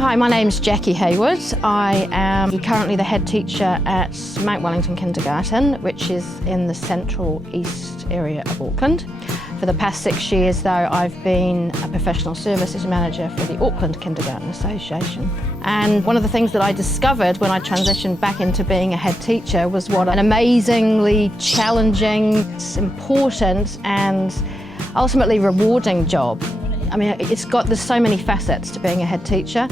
Hi, my name's Jackie Hayward. I am currently the head teacher at Mount Wellington Kindergarten, which is in the central east area of Auckland. For the past 6 years though, I've been a professional services manager for the Auckland Kindergarten Association. And one of the things that I discovered when I transitioned back into being a head teacher was what an amazingly challenging, important and ultimately rewarding job. I mean, there's so many facets to being a head teacher.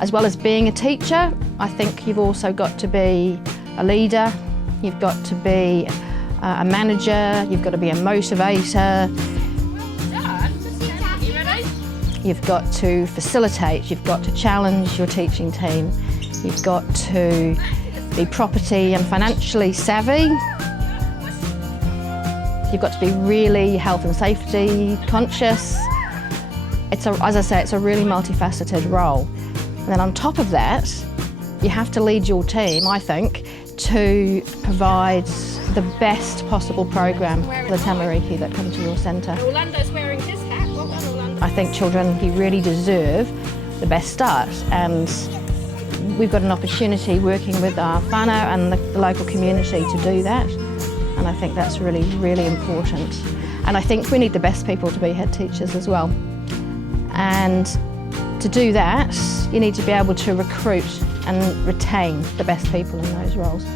As well as being a teacher, I think you've also got to be a leader, you've got to be a manager, you've got to be a motivator. You've got to facilitate, you've got to challenge your teaching team, you've got to be property and financially savvy. You've got to be really health and safety conscious. As I say, it's a really multifaceted role. And then on top of that, you have to lead your team, I think, to provide the best possible program for the tamariki that come to your centre. Orlando's wearing his hat. Well done, Orlando. I think children who really deserve the best start, and we've got an opportunity working with our whānau and the local community to do that. And I think that's really, really important. And I think we need the best people to be head teachers as well. And to do that, you need to be able to recruit and retain the best people in those roles.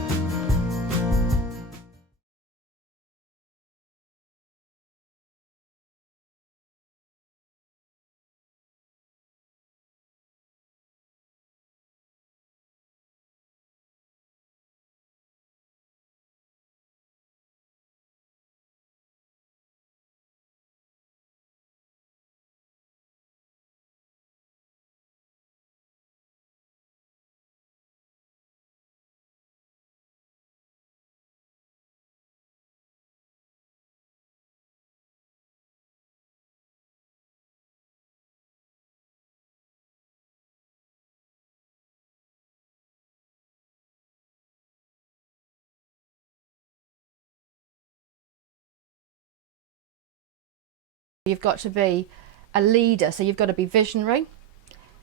You've got to be a leader, so you've got to be visionary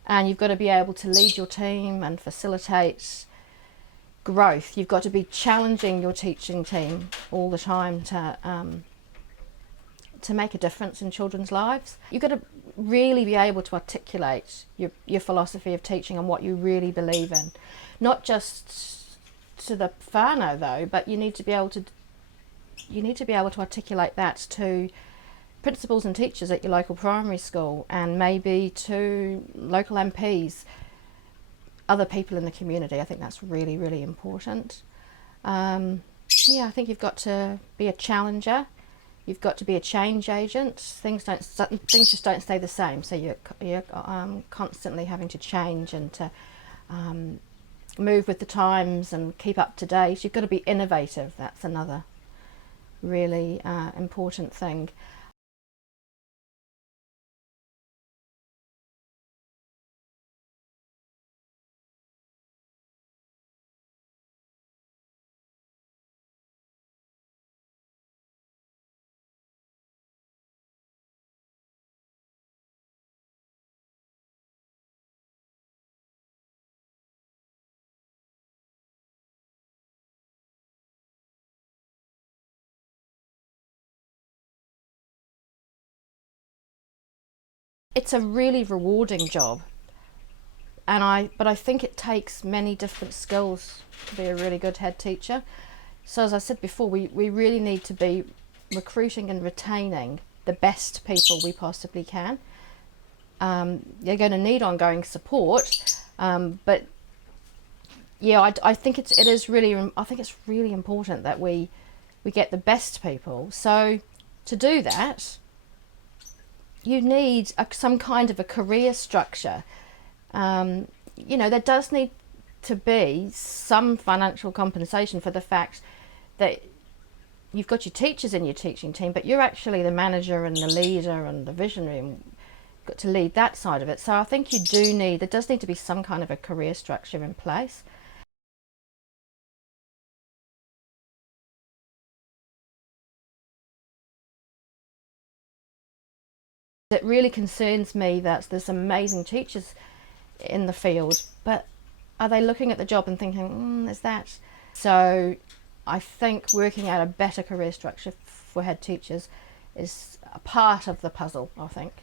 and you've got to be able to lead your team and facilitate growth. You've got to be challenging your teaching team all the time to make a difference in children's lives. You've got to really be able to articulate your philosophy of teaching and what you really believe in. Not just to the whānau though, but you need to be able to articulate that to principals and teachers at your local primary school, and maybe to local MPs, other people in the community. I think that's really, really important. Yeah, I think you've got to be a challenger. You've got to be a change agent. Things just don't stay the same. So you're constantly having to change and to move with the times and keep up to date. You've got to be innovative. That's another really important thing. It's a really rewarding job, but I think it takes many different skills to be a really good head teacher. So as I said before, we really need to be recruiting and retaining the best people we possibly can. You're going to need ongoing support, but yeah, I think it's really important that we get the best people. So to do that, you need some kind of a career structure. You know, there does need to be some financial compensation for the fact that you've got your teachers in your teaching team, but you're actually the manager and the leader and the visionary, and got to lead that side of it. So I think there does need to be some kind of a career structure in place. It really concerns me that there's some amazing teachers in the field, but are they looking at the job and thinking, is that? So I think working out a better career structure for head teachers is a part of the puzzle, I think.